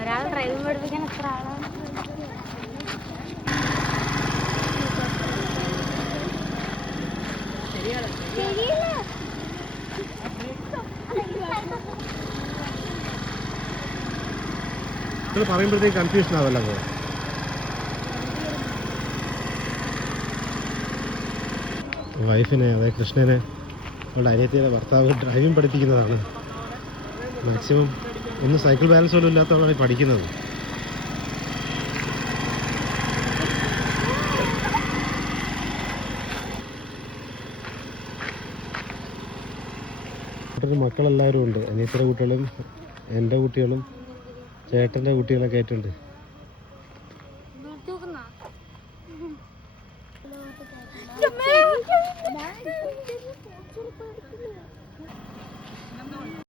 ഒരാൾ ഡ്രൈവിംഗ് പഠിപ്പിക്കാൻ എത്ര ആളാണ്? പറയുമ്പോഴത്തേക്ക് കൺഫ്യൂഷൻ ആവല്ലോ. വൈഫിനെ, അതായത് കൃഷ്ണനെ, അവളുടെ അനിയത്തിയുടെ ഭർത്താവ് ഡ്രൈവിംഗ് പഠിപ്പിക്കുന്നതാണ്. മാക്സിമം ഒന്നും സൈക്കിൾ ബാലൻസ് പോലും ഇല്ലാത്തവളാണ് പഠിക്കുന്നത്. മക്കളെല്ലാവരും ഉണ്ട്. അനിയത്തിയുടെ കുട്ടികളും എൻ്റെ കുട്ടികളും ചേട്ടൻ്റെ കുട്ടികളൊക്കെ ആയിട്ടുണ്ട്.